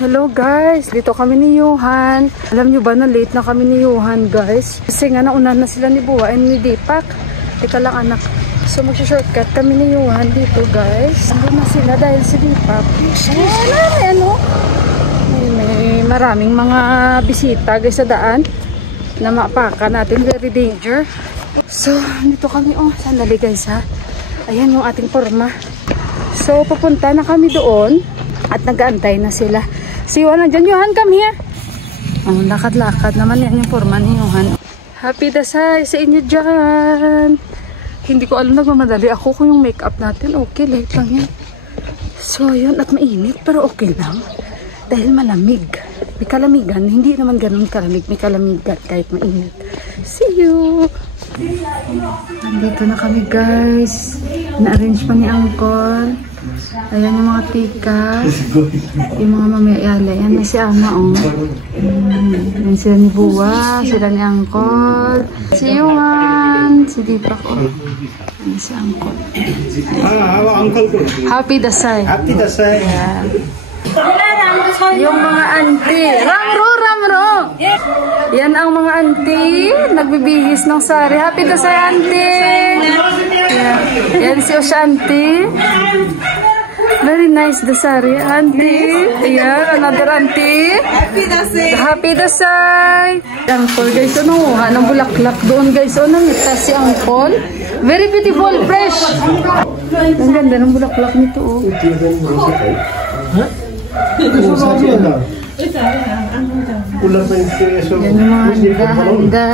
Hello guys, dito kami ni Johan. Alam nyo ba na late na kami ni Johan guys? Kasi nga nauna na sila ni Buwa and ni Deepak. Teka lang anak. So mag-shortcut kami ni Johan dito guys. Ando na sila dahil si Deepak. May maraming mga bisita guys sa daan na mapaka natin. Very danger. So dito kami sandali guys ha. Ayan yung ating forma. So pupunta na kami doon at nag-aantay na sila. Si Johan nandiyan. Johan, come here. Lakad-lakad naman yan yung forma ni Johan. Happy Dasay sa inyo dyan. Hindi ko alam, nagmamadali ako kung yung makeup natin. Okay, light lang yan. So yun, at mainit pero okay lang. Dahil malamig. May kalamigan. Hindi naman ganun kalamig. May kalamigan kahit mainit. See you! Nandito na kami guys. Na-arrange pa ni Uncle. Ayan yung mga tikas. Yung mga mamayala. Ayan na si Ama Ayan sila ni Buwa. Sila ni Uncle. Si Yuan. Si Deepak Ayan si Uncle. Happy Dasay. Happy Dasay. Ayan. Yung mga auntie. Ramro! Yan ang mga auntie. Nagbibihis ng sari. Happy Dasay auntie. Yan si Osha auntie. Very nice the sari auntie. Ayan, another auntie. Happy Dasay. Happy Dasay. Uncle guys, nanguha ng bulaklak doon guys. Nangita si Uncle. Very beautiful, fresh. Ang ganda ng bulaklak nito Yan yung mga handa.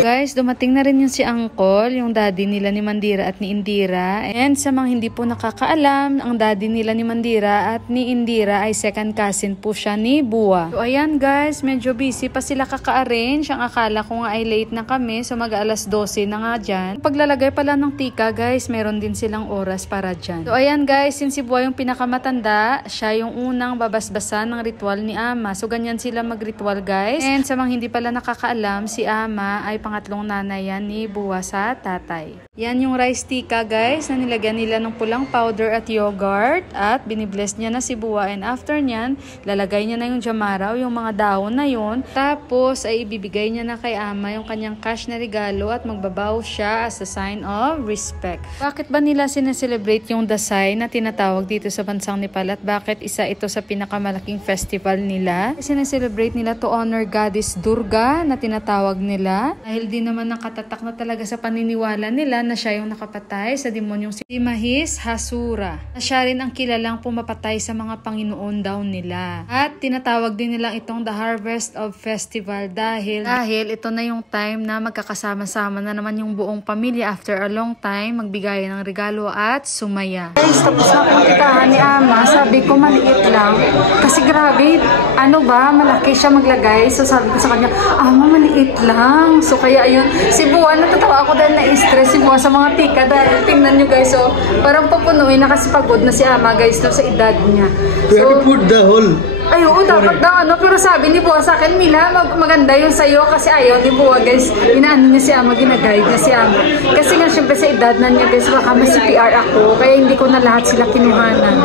Guys, dumating na rin yung si Uncle, yung daddy nila ni Mandira at ni Indira. And sa mga hindi po nakakaalam, ang daddy nila ni Mandira at ni Indira ay second cousin po siya ni Buwa. So ayan guys, medyo busy pa sila kaka-arrange. Ang akala ko nga ay late na kami, so mag-alas 12 na nga dyan. Paglalagay pala ng tika guys, meron din silang oras para dyan. So ayan guys, since si Buwa yung pinakamatanda, siya yung unang babasbasan ng ritual ni Ama. So ganyan sila mag-ritual guys. And sa mga hindi pala nakakaalam, si Ama ay pangatlong nanay yan ni Buwa sa tatay. Yan yung rice tika guys na nilagyan nila ng pulang powder at yogurt at binibless niya na si Buwa, and after nyan, lalagay niya na yung jamaraw, yung mga dahon na yun. Tapos ay ibibigay niya na kay Ama yung kanyang cash na regalo at magbabaw siya as a sign of respect. Bakit ba nila sineselebrate yung Dasay na tinatawag dito sa bansang Nepal at bakit isa ito sa pinakamalaking festival nila? Sineselebrate nila to honor Goddess Durga na tinatawag nila. Dahil din naman nakatatak na talaga sa paniniwala nila na siya yung nakapatay sa demonyong si Mahishasura. Na siya rin ang kilalang pumapatay sa mga Panginoon daw nila. At tinatawag din nilang itong the Harvest of Festival dahil ito na yung time na magkakasama-sama na naman yung buong pamilya after a long time, magbigay ng regalo at sumaya. Guys, tapos na kumitahan ni Ama. Sabi ko maliit lang. Kasi grabe, malaki siya maglagay. So sabi ko sa kanya, Ama, maliit lang. So kaya ayun, si Buwa, natatawa ako dahil na-stress si Buwa sa mga tika dahil tingnan nyo guys, so parang papunuin na kasi pagod na si Ama guys sa edad niya. So, put the whole. Ay, oo, dapat daw pero sabi ni Buwa sa akin, Mila, maganda yung sayo kasi ayaw ni Buwa guys, inaano niya si Ama, ginaguide niya si Ama. Kasi nga syempre sa edad na niya guys, baka ma-CPR ako, kaya hindi ko na lahat sila kinuhanan.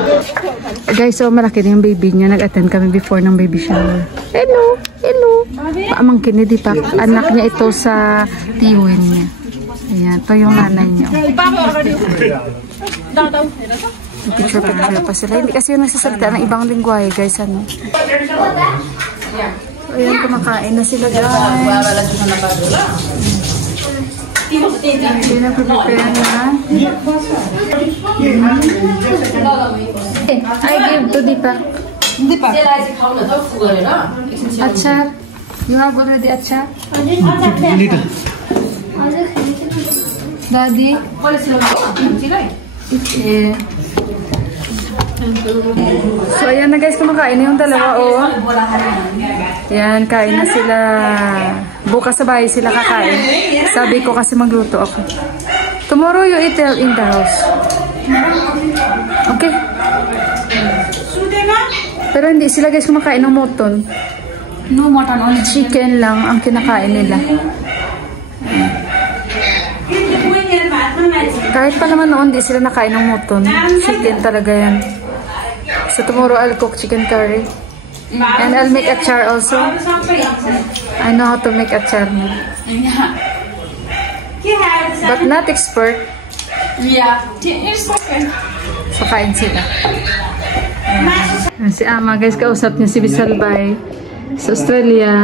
Guys, so malaki na yung baby niya, nag-attend kami before ng baby shower. Hello! Paamangkin ni Deepak, anak niya ito sa tiyuhin niya. Ayan, ito yung nanay niya. Picture pa sila. Hindi kasi yung nagsasalita ng ibang lingwahe guys. Ayan, kumakain na sila guys. Hindi na prepare na. I give to Deepak. Achar. You have already achar? Daddy? So ayan na guys, kumakain na yung dalawa Yan, kain na sila. Bukas sa bahay sila kakain. Sabi ko kasi magluto ako. Tomorrow you eat in the house. Okay? Pero hindi sila guys kumakain ng mutton. No mutton, only chicken lang ang kinakain nila. Kahit pa naman noon, di sila nakain ng mutton. Chicken talaga yan. So tomorrow, I'll cook chicken curry. And I'll make achar also. I know how to make achar. But not expert. Yeah, it's okay. So kain sila. Si Ama, guys, kausap niya si Bisalbay sa Australia.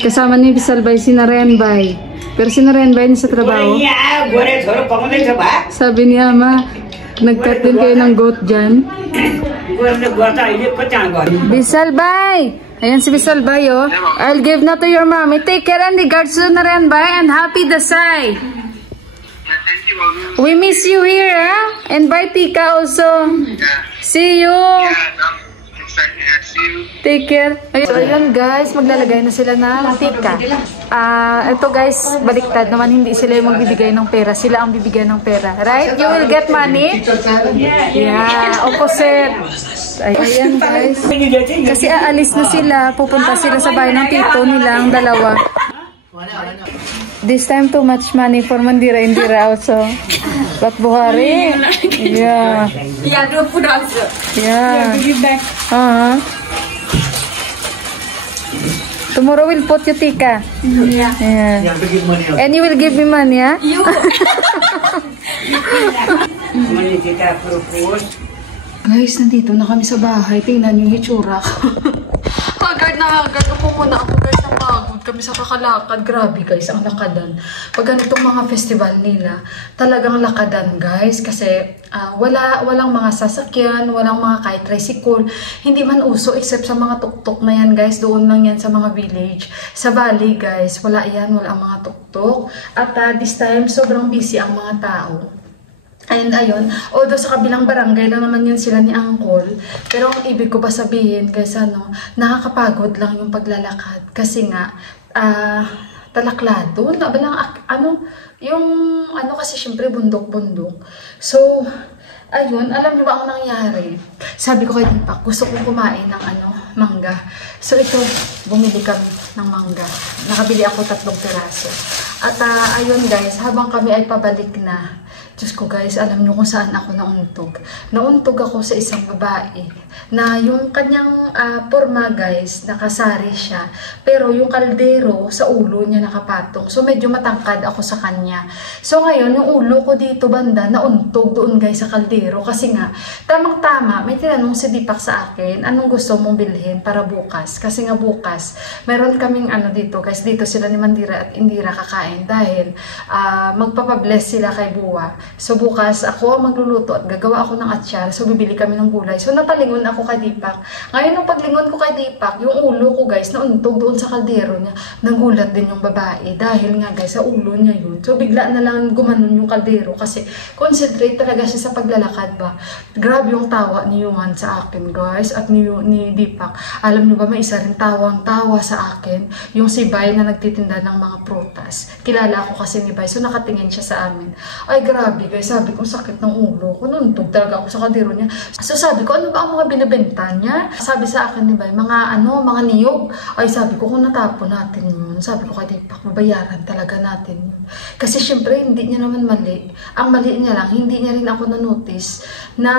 Kasama ni Bisalbay si Narenbay. Pero si Narenbay niya sa trabaho. Sabi ni Ama, nag-cut din kayo ng goat dyan. Bisalbay! Ayan si Bisalbay, oh. I'll give na to your mommy. Take care and regards to Narenbay and happy Dasai. We miss you here, huh? And bye, Tika, also. See you. Take care. So, ayun guys, maglalagay na sila ng tika. Ito guys, baliktad naman, hindi sila yung magbibigay ng pera. Sila ang bibigyan ng pera. Right? You will get money? Yeah, opposite. Ayan guys. Kasi aalis na sila, pupunta sila sa bahay ng tito nilang dalawa. This time too much money for Mandira Indira also. But Buhari, yeah. Yeah, do food also. Yeah. Give you back. Tomorrow we'll put you tika. Yeah. Yeah. And you will give me money, yeah? You. Money kita propose. Guys, nandito na kami sa bahay. Tingnan yung hitsura ko. Haggard na haggard. Upo muna ako guys. Napagod kami sa kakalakad. Grabe guys, ang lakadan. Pag ganitong mga festival nila, talagang lakadan guys. Kasi walang mga sasakyan, walang mga kahit tricycle. Hindi man uso except sa mga tuktok na yan guys. Doon lang yan sa mga village. Sa valley guys, wala yan. Wala ang mga tuktok. At this time, sobrang busy ang mga tao. And ayun, although sa kabilang barangay lang naman yun sila ni Uncle, pero ang ibig ko pa sabihin guys, nakakapagod lang yung paglalakad kasi nga talaklado, kasi syempre bundok-bundok. So ayun, alam niyo ba ang nangyari? Sabi ko kay Dipak, gusto kong kumain ng mangga. So ito, bumili kami ng mangga. Nakabili ako 3 piraso. At ayun guys, habang kami ay pabalik na, Diyos ko guys, alam nyo kung saan ako nauntog. Nauntog ako sa isang babae na yung kanyang porma guys, nakasari siya. Pero yung kaldero sa ulo niya nakapatong. So medyo matangkad ako sa kanya. So ngayon, yung ulo ko dito banda, nauntog doon guys sa kaldero. Kasi nga, tamang-tama, may tinanong si Dipak sa akin, anong gusto mong bilhin para bukas? Kasi nga bukas, meron kaming dito guys, dito sila ni Mandira at Indira kakain dahil magpapabless sila kay Buwa. So bukas ako magluluto at gagawa ako ng atyar. So bibili kami ng gulay. So napalingon ako kay Dipak. Ngayon nung paglingon ko kay Dipak, yung ulo ko guys nauntog doon sa kaldero niya. Nagulat din yung babae dahil nga guys sa ulo niya yun. So bigla na lang gumanon yung kaldero kasi concentrate talaga siya sa paglalakad ba. Grabe yung tawa ni Yuhan sa akin guys at ni Dipak. Alam niyo ba may isa rin tawang-tawa sa akin yung si Bay na nagtitinda ng mga prutas. Kilala ako kasi ni Bay. So nakatingin siya sa amin. Ay grabe guys, sabi ko sakit ng ulo ko. Nuntog talaga ako sa kaldero niya. So sabi ko, ano ba ang mga binibenta niya? Sabi sa akin ni Bay, mga niyog. Ay sabi ko, kung natapon natin yun, sabi ko kay Dipak, mabayaran talaga natin yun. Kasi syempre, hindi niya naman mali. Ang mali niya lang, hindi niya rin ako na-notice na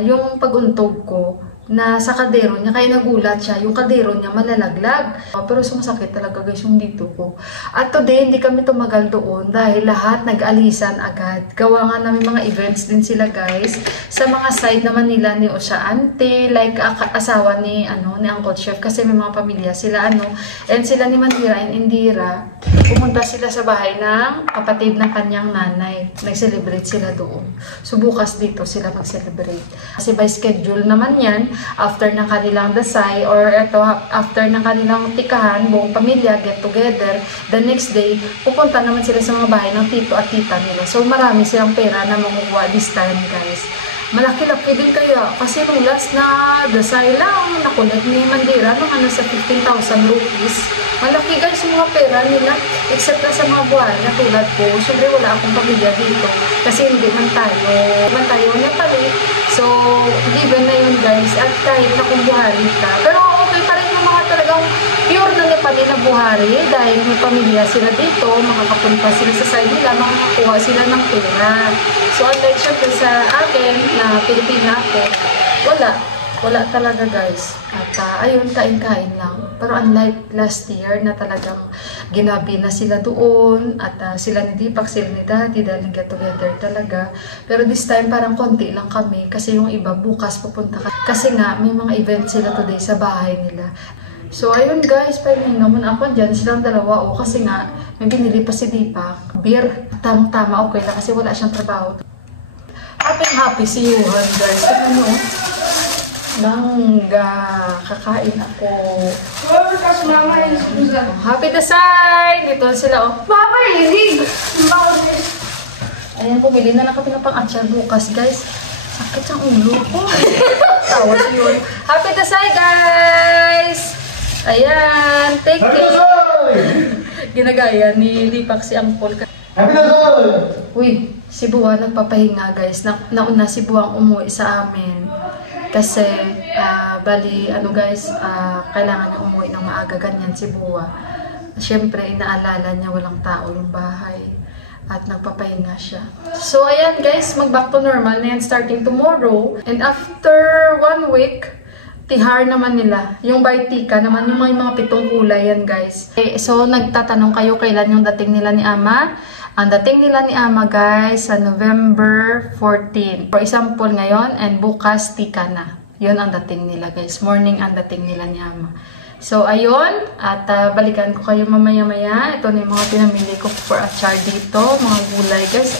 yung paguntog ko na sa kaldero niya, kaya nagulat siya, yung kaldero niya malalaglag. Pero sumasakit talaga guys yung dito ko. At today, hindi kami tumagal doon dahil lahat nag-alisan agad. Gawa nga namin mga events din sila guys. Sa mga side naman nila ni Osha Ante, like asawa ni Uncle Chef, kasi may mga pamilya sila and sila ni Mandira and Indira, pumunta sila sa bahay ng kapatid ng kanyang nanay. Nag-celebrate sila doon. So bukas dito sila mag-celebrate. Kasi by schedule naman yan, after ng kanilang dasay or after ng kanilang tikahan, buong pamilya get together, the next day pupunta naman sila sa mga bahay ng tito at tita nila. So marami silang pera na makukuha this time guys. Malaki-laki din kaya kasi nung last na dasay lang nakulit ni Mandira nung nasa 15,000 rupees. Malaki guys yung mga pera nila, except na sa mga buwan na tulad ko. Siyempre wala akong pamilya dito kasi hindi man tayo Nepali. So given na yun guys, at kahit na kung buhari ka, pero okay pa rin yung mga talagang pure na Nepali kami na buhari dahil may pamilya sila dito, makakapunta sila sa side nila, makakakuha sila ng pera. So, unlike syempre sa akin na Pilipina ako, wala talaga guys. At ayun, kain-kain lang. Pero unlike last year na talagang ginabi na sila doon at sila ni Deepak, sila ni Daddy dahil get together talaga. Pero this time parang konti lang kami kasi yung iba bukas pupunta ka. Kasi nga may mga event sila today sa bahay nila. So ayun guys, pahinga naman ako dyan silang dalawa kasi nga may binili pa si Deepak. Beer, tamang-tama okay lang kasi wala siyang trabaho. Happy si Johan guys. Ano? Kakain ako. Happy Dasay! Dito sila, oh. Mama, hindi! Ayan, pumili na lang kami ng pang-atsyar bukas, guys. Sakit sa ulo ko. Tawa si yun. Happy Dasay, guys! Ayan, thank you. Ginagaya ni Deepak si Uncle. Happy Dasay! Uy, si Buwa nagpapahinga, guys. Nauna si Buwang umuwi sa amin. Kasi, kailangan niya umuwi ng maaga, ganyan si Buwa. Siyempre, inaalala niya walang tao yung bahay. At nagpapahinga siya. So, ayan guys, mag-back to normal na yan starting tomorrow. And after 1 week, tihar naman nila. Yung Baitika naman, yung mga 7 kulay yan guys. So, nagtatanong kayo kailan yung dating nila ni Ama. Ang dating nila ni Ama guys sa November 14. For example ngayon and bukas tika na. Yun ang dating nila guys. Morning ang dating nila ni Ama. So ayun. At balikan ko kayo mamaya-maya. Ito na yung mga pinamili ko for achar dito. Mga gulay guys.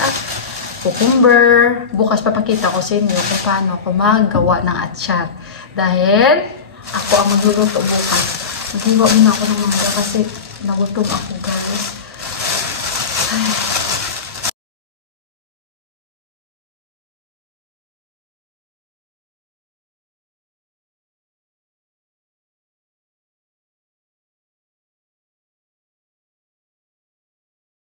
Cucumber. Bukas papakita ko sa inyo kung paano ako magawa ng achar. Dahil ako ang magluluto bukas. Maghiwa muna ako ng mangga kasi nagutom ako guys.